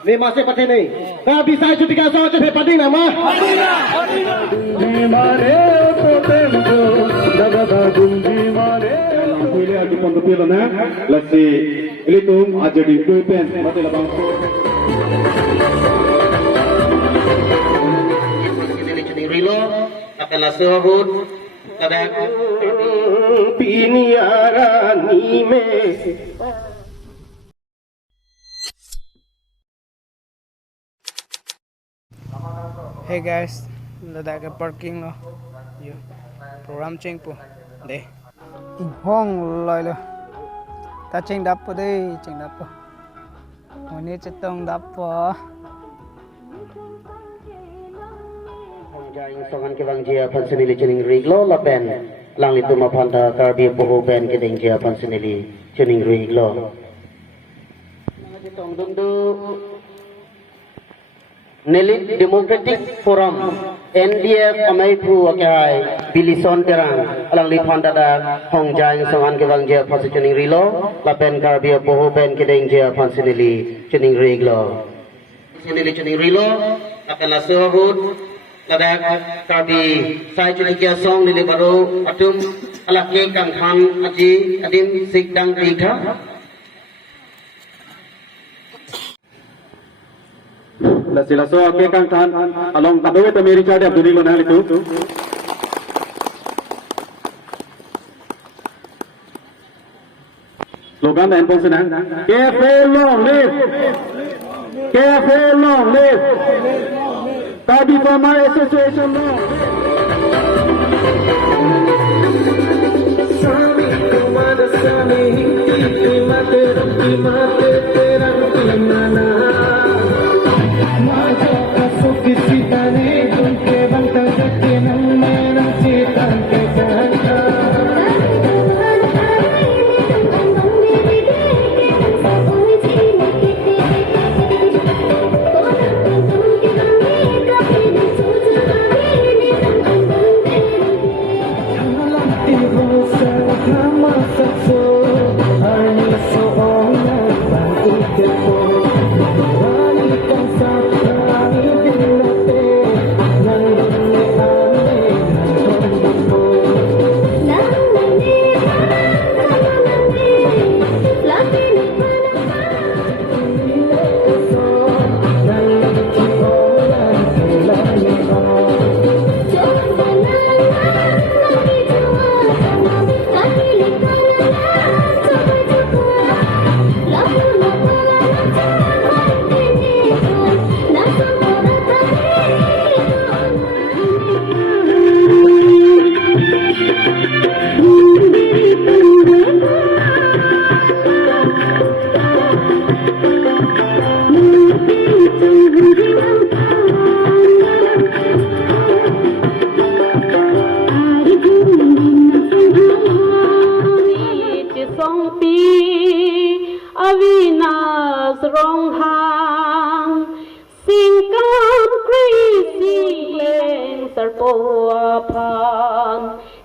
Ni masih pati ni. Nah bisa cuti kasar je pati nama. Mare potempo dagada gunji mare. Pili agi ponto pila na. Lasi ilitum aja di pen mati labang so. Rilo akan lasahud kadang piniara nime. Hey guys, lada ke parking lo. Yo. Program cheng po. De. Hong loi lo. Ta cheng dap po đây, cheng dap po. Hôm nay tông dap po. Jai songan ke bang jia pan senili chening riglo la pen lang litu ma phanta karbi poho pen ke ding jia pan senili chening riglo tong dum du Nelit Democratic Forum NDF Amaipu akai Bilison terang alang li phanta da hong jai songan ke bang jia pan chening rilo la pen karbi poho pen ke ding jia pan senili chening riglo chening rilo akan lasahud kadang kami saya curi kia song di baru atum alak ke kang khan aji adim sikdang tiga La sila so ke kang khan along tadowe to meri chade abduli lo na litu. Slogan dan pon senang. Cafe long live. Cafe long live. Tadi Farmer Association no. Sami kumada sami kimate terang kimana. Majo kasufisitane unke bantang kenan menang citan kesana.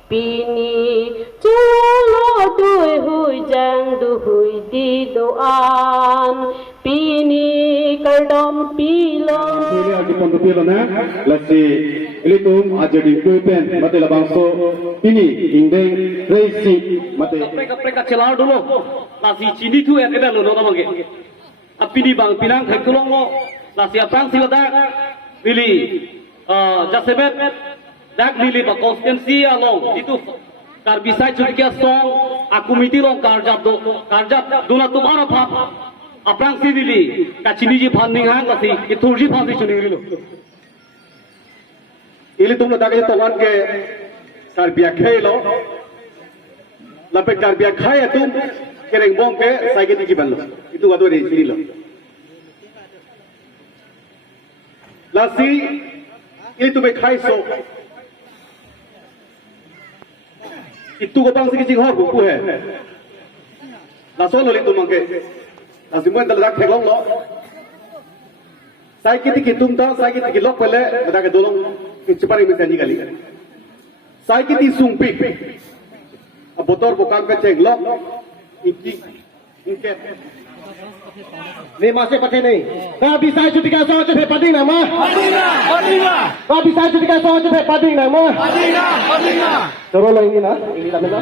Pini chulo dui hui jang du hui di doan pini kardom pilon Pili agi ponto pila na. Lasi ilitum aja di pen mati labang so. Ini indeng reisi mati. Mereka celah dulu. Nasi cini tu yang kita lono nama ke. Tapi di bang pinang kekulong lo. Nasi apang siladak. Pilih jasebet. Dak lili ba konstituensi along itu karbisai chukia song akumiti long karjat duna tumhara phap aprang si dili kachini ji funding hang kasi ithurji phasi chuni rilo Ili tum lada ke tongan ke karbia khai lo. Lape karbia khai tum kereng bong ke saigi tiki ban lo. Itu gado re sini lo. Lasi ili tum khai so. Itu ko bang sigi hor buku hai. Laso lo litu mangke. Lasimuan dalak thelong lo. Sai kiti kitum ta sai kiti lok pele ada ke dolong cepari mesani kali. Sai kiti sumpi. Abotor bokal pe ceng lok iki ingke Ni masih pakai ni. Kau bisa cuti kasar cepet padi nama. Kau bisa cuti kasar cepet padi nama. Terus lah ini lah. Ini lah mana?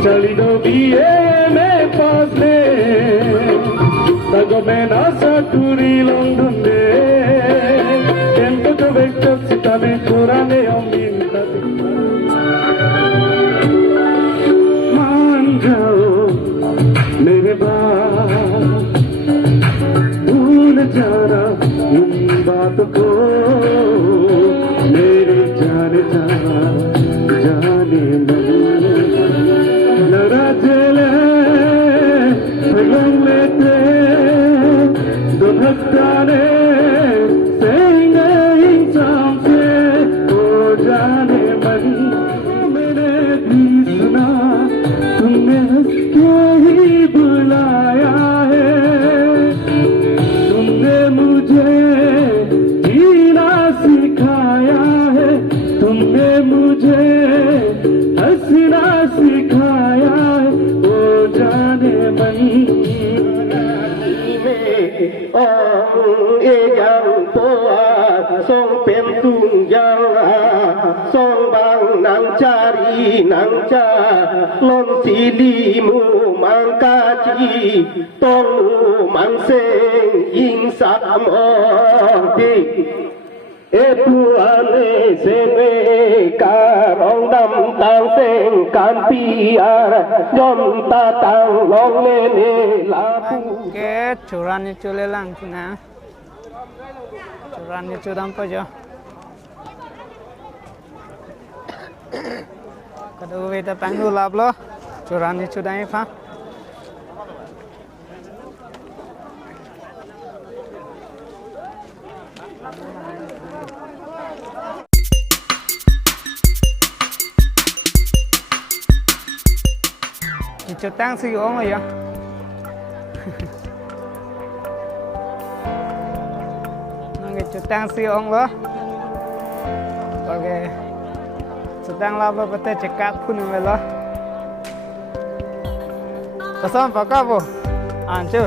चली दो बिये में पास ले तगो में ना साटूरी लंदन दे टेंपो जो वेक्टर सिता में कुराने अमीन मान जाओ मेरे बाप भूल जाना इन बात को मेरे जाने जाने मन nang cha lon si li mu mang ca chi tong mu mang seng yin sat mo ti e pu ane se ne ka rong dam tang seng kan pi ar yon ta tang long ne ne la pu ke churan ni chule lang na churan ni chudam pa jo Kadang kita panggil lap lo, curan ni cudai fa. Cutang si ong lo ya. Nang cutang si ong lo. Okay. Sedang laba betul cekak pun melo. Pesan pakai apa? Ancur.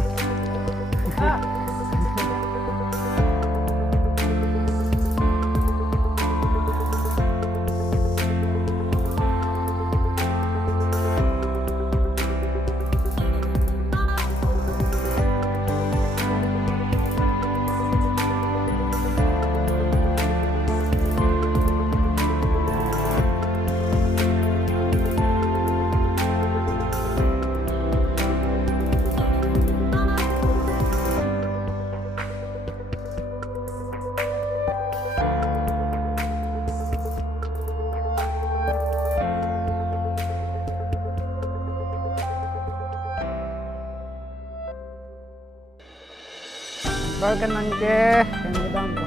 Berkenan ke yang dampo.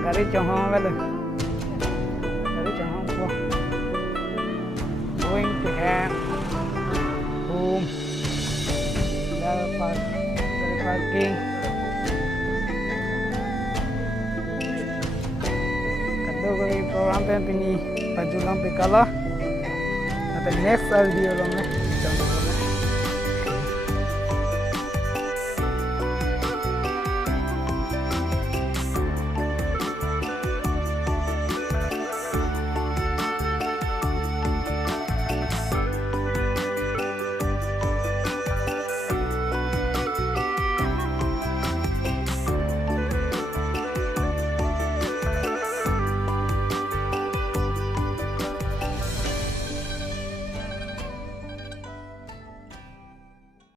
Gari Johong kali. Gari Johong po. Going to have home. Parking. Kado kali program pe pini pajulang pe kala. Ate next video lo me.